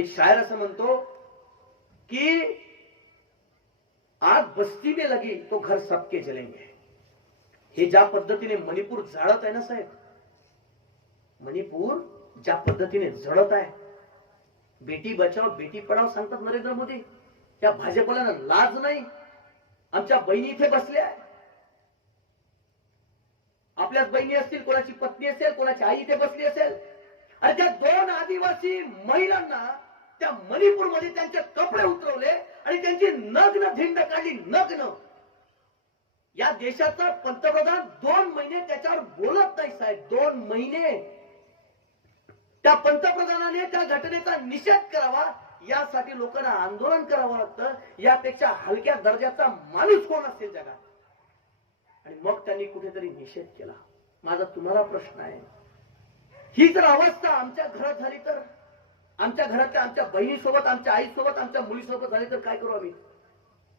एक शायर असं म्हणतो की आग बस्ती में लगी तो घर सबके जलेंगे. हे ज्या पद्धतीने मणिपूर जाळत आहे ना साहेब? मणिपूर ज्या पद्धतीने जळत आहे. बेटी बचाव बेटी पडाव सांगतात नरेंद्र मोदी. त्या भाजपला लाज नाही. आमच्या बहिणी इथे बसल्या आपल्याच बहिणी असतील कोणाची पत्नी असेल कोणाची आई इथे बसली असेल. अरे त्या दोन आदिवासी महिलांना त्या मणिपूरमध्ये त्यांचे कपडे उतरवले आणि त्यांची नग्न धिंड काढली नग्न. या देशाचा पंतप्रधान दोन महिने त्याच्यावर बोलत नाही साहेब दोन महिने. त्या पंतप्रधानाने त्या घटनेचा निषेध करावा यासाठी लोकांना आंदोलन करावं लागतं यापेक्षा हलक्या दर्जाचा माणूस कोण असेल जगात? आणि मग त्यांनी कुठेतरी निषेध केला. माझा तुम्हाला प्रश्न आहे. ही जर अवस्था आमच्या घरात झाली तर? आमच्या घरातल्या आमच्या बहिणीसोबत आमच्या आईसोबत आमच्या मुलीसोबत झाले तर काय करू आम्ही?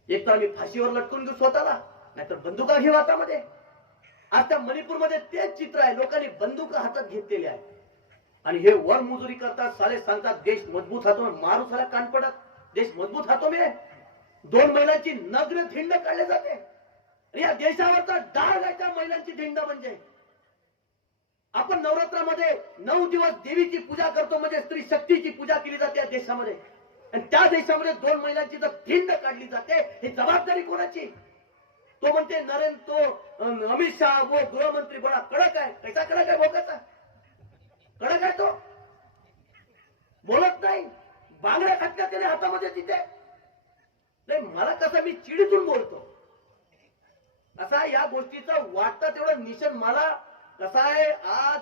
एक तर आम्ही फाशीवर लटकून घेऊ स्वतःला नाहीतर बंदुका घेऊ हातामध्ये आज त्या मणिपूरमध्ये तेच चित्र आहे लोकांनी बंदुका हातात घेतलेली आहे आणि हे वर मुजुरी करतात साले सांगतात देश मजबूत हातो मारू साला कान पडत. देश मजबूत हातो मी. दोन महिलांची नग्न धिंड काढले जाते. आणि या देशावरचा डाळ आहे त्या महिलांची धिंड म्हणजे. आपण नवरात्रामध्ये नऊ दिवस देवीची पूजा करतो म्हणजे स्त्री शक्तीची पूजा केली जाते या देशामध्ये. आणि त्या देशामध्ये दोन महिलांची जर धिंड काढली जाते ही जबाबदारी कोणाची? तो म्हणते नरेंद्र तो अमित शहा वो गृहमंत्री बडा कडक आहे. कैसा कडक आहे भोगाचा कडक आहे तो. बोलत नाही. बांगड्या खातल्या त्याने हातामध्ये तिथे. नाही मला कसं मी चिडीतून बोलतो? असा या गोष्टीचा वाटतं तेवढं निशन मला कसा आहे आज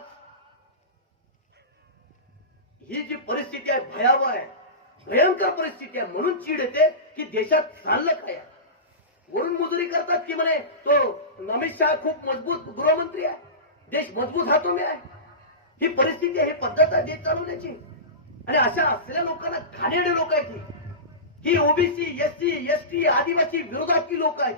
ही जी परिस्थिती आहे भयावह आहे भयंकर परिस्थिती आहे म्हणून चीड येते की देशात चाललं काय वरून मजुरी करतात की म्हणे तो अमित शहा खूप मजबूत गृहमंत्री आहे देश मजबूत हातो मी आहे. ही परिस्थिती आहे ही पद्धत आहे देश चालवण्याची. आणि अशा असलेल्या लोकांना घाणेरडे लोक आहेत ही ओबीसी एससी एसटी आदिवासी विरोधातली लोक आहेत.